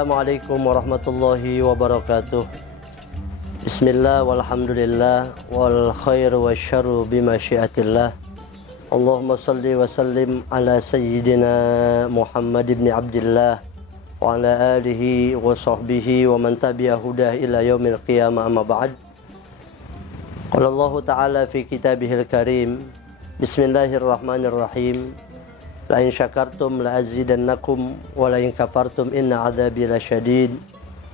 Assalamualaikum warahmatullahi wabarakatuh. Bismillah walhamdulillah wal khairu wasyarru bimasyiatillah. Allahumma salli wa sallim ala sayyidina Muhammad ibn Abdillah wa ala alihi wa sahbihi wa man tabi'a hudah ila yaumil qiyamah, amma ba'd. Qala Allah ta'ala fi kitabihil karim, bismillahirrahmanirrahim, la in syakartum la azidannakum wa la in kafartum inna adzabi lasyadid.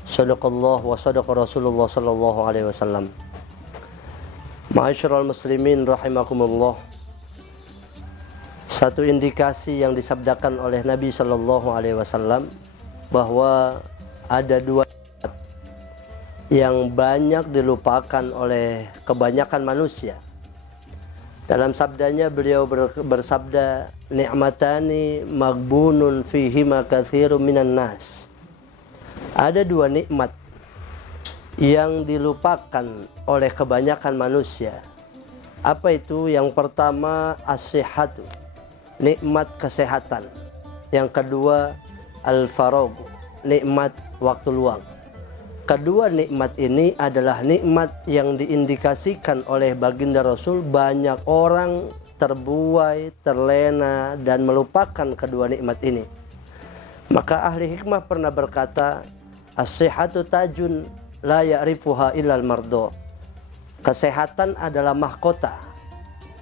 Sadaqallah wa sadaqa Rasulullah sallallahu alaihi wasallam. Ma'asyiral muslimin rahimakumullah. Satu indikasi yang disabdakan oleh Nabi sallallahu alaihi wasallam bahwa ada dua yang banyak dilupakan oleh kebanyakan manusia. Dalam sabdanya beliau bersabda, ni'matani maghbunun fihima katsirun minan nas. Ada dua nikmat yang dilupakan oleh kebanyakan manusia. Apa itu? Yang pertama as-sihhatu, nikmat kesehatan. Yang kedua al-faragh, nikmat waktu luang. Kedua nikmat ini adalah nikmat yang diindikasikan oleh baginda Rasul. Banyak orang terbuai, terlena dan melupakan kedua nikmat ini. Maka ahli hikmah pernah berkata, as-sihhatu tajun la ya'rifuha illal mardo. Kesehatan adalah mahkota.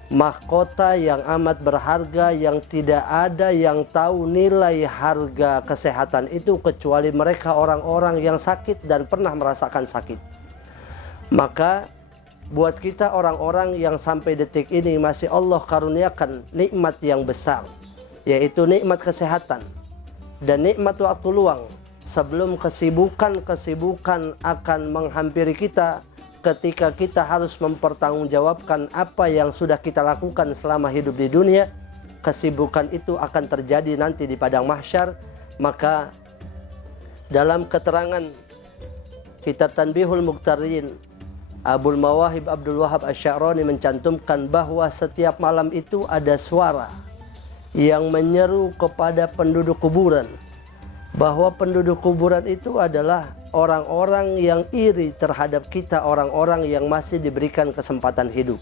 Mahkota yang amat berharga yang tidak ada yang tahu nilai harga kesehatan itu kecuali mereka orang-orang yang sakit dan pernah merasakan sakit. Maka buat kita orang-orang yang sampai detik ini masih Allah karuniakan nikmat yang besar, yaitu nikmat kesehatan dan nikmat waktu luang, sebelum kesibukan akan menghampiri kita ketika kita harus mempertanggungjawabkan apa yang sudah kita lakukan selama hidup di dunia. Kesibukan itu akan terjadi nanti di padang mahsyar. Maka dalam keterangan kitab Tanbihul Muqtarin, Abul Mawahib Abdul Wahab Asy-Sya'rani mencantumkan bahwa setiap malam itu ada suara yang menyeru kepada penduduk kuburan, bahwa penduduk kuburan itu adalah orang-orang yang iri terhadap kita, orang-orang yang masih diberikan kesempatan hidup.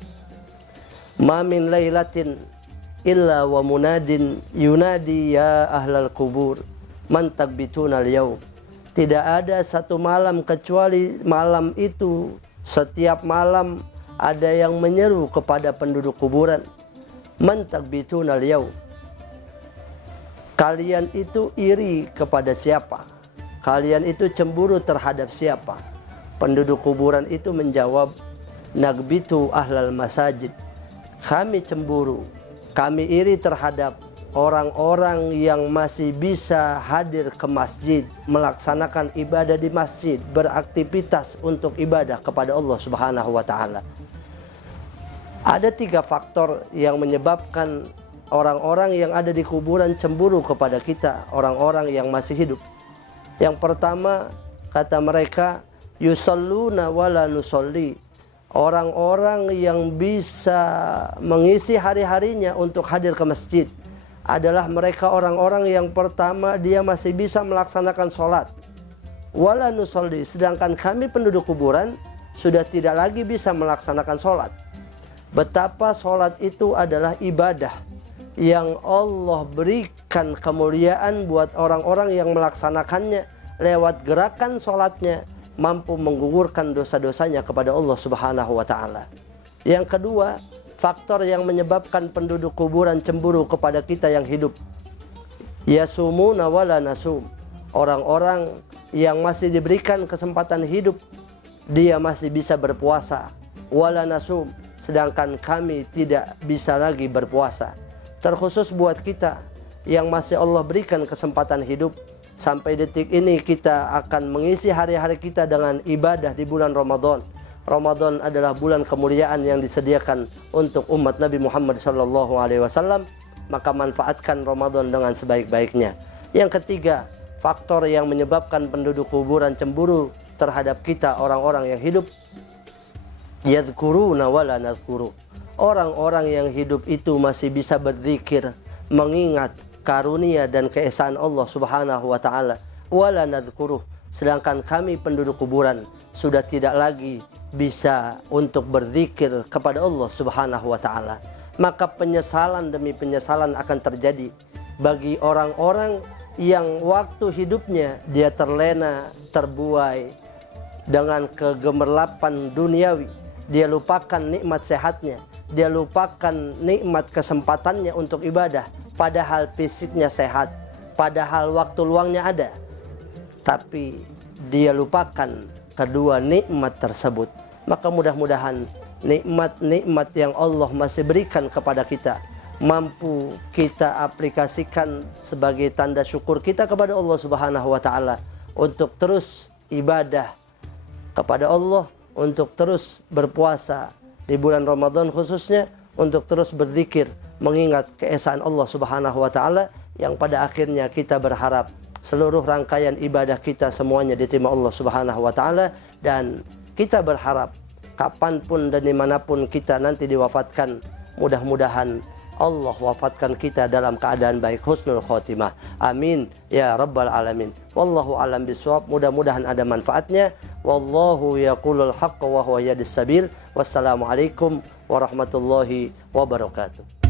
Ma min lailatin illa wa munadin yunadi ya ahlal kubur man tagbituna al-yaum. Tidak ada satu malam kecuali malam itu setiap malam ada yang menyeru kepada penduduk kuburan, man tagbituna al-yaum. Kalian itu iri kepada siapa? Kalian itu cemburu terhadap siapa? Penduduk kuburan itu menjawab, nagbitu ahlal masajid. Kami cemburu, kami iri terhadap orang-orang yang masih bisa hadir ke masjid, melaksanakan ibadah di masjid, beraktivitas untuk ibadah kepada Allah Subhanahu wa ta'ala. Ada tiga faktor yang menyebabkan orang-orang yang ada di kuburan cemburu kepada kita, orang-orang yang masih hidup. Yang pertama, kata mereka, yusalluna wala nusolli. Orang-orang yang bisa mengisi hari-harinya untuk hadir ke masjid adalah mereka orang-orang yang pertama dia masih bisa melaksanakan sholat. Wala nusolli, sedangkan kami penduduk kuburan sudah tidak lagi bisa melaksanakan sholat. Betapa sholat itu adalah ibadah yang Allah berikan kemuliaan buat orang-orang yang melaksanakannya. Lewat gerakan sholatnya mampu menggugurkan dosa-dosanya kepada Allah Subhanahu wa ta'ala. Yang kedua, faktor yang menyebabkan penduduk kuburan cemburu kepada kita yang hidup, yasumuna wala nasum. Orang-orang yang masih diberikan kesempatan hidup, dia masih bisa berpuasa, wala nasum, sedangkan kami tidak bisa lagi berpuasa. Terkhusus buat kita yang masih Allah berikan kesempatan hidup, sampai detik ini kita akan mengisi hari-hari kita dengan ibadah di bulan Ramadan. Ramadan adalah bulan kemuliaan yang disediakan untuk umat Nabi Muhammad SAW. Maka manfaatkan Ramadan dengan sebaik-baiknya. Yang ketiga, faktor yang menyebabkan penduduk kuburan cemburu terhadap kita orang-orang yang hidup, yadhkuruna wala nadhkuru. Orang-orang yang hidup itu masih bisa berzikir, mengingat karunia dan keesaan Allah Subhanahu wa ta'ala. wala nadhkuruh, sedangkan kami penduduk kuburan sudah tidak lagi bisa untuk berzikir kepada Allah Subhanahu wa taala. Maka penyesalan demi penyesalan akan terjadi bagi orang-orang yang waktu hidupnya dia terlena, terbuai dengan kegemerlapan duniawi. Dia lupakan nikmat sehatnya, dia lupakan nikmat kesempatannya untuk ibadah, padahal fisiknya sehat, padahal waktu luangnya ada. Tapi dia lupakan kedua nikmat tersebut. Maka mudah-mudahan nikmat-nikmat yang Allah masih berikan kepada kita mampu kita aplikasikan sebagai tanda syukur kita kepada Allah Subhanahu wa taala untuk terus ibadah kepada Allah, untuk terus berpuasa di bulan Ramadan khususnya, untuk terus berzikir mengingat keesaan Allah Subhanahu wa taala, yang pada akhirnya kita berharap seluruh rangkaian ibadah kita semuanya diterima Allah Subhanahu wa taala, dan kita berharap kapanpun dan dimanapun kita nanti diwafatkan, mudah-mudahan Allah wafatkan kita dalam keadaan baik, husnul khotimah. Amin ya rabbal alamin. Wallahu alam bisawab. Mudah-mudahan ada manfaatnya. Wallahu yaqulul haqqa wa huwa yahdis sabil. Wassalamualaikum warahmatullahi wabarakatuh.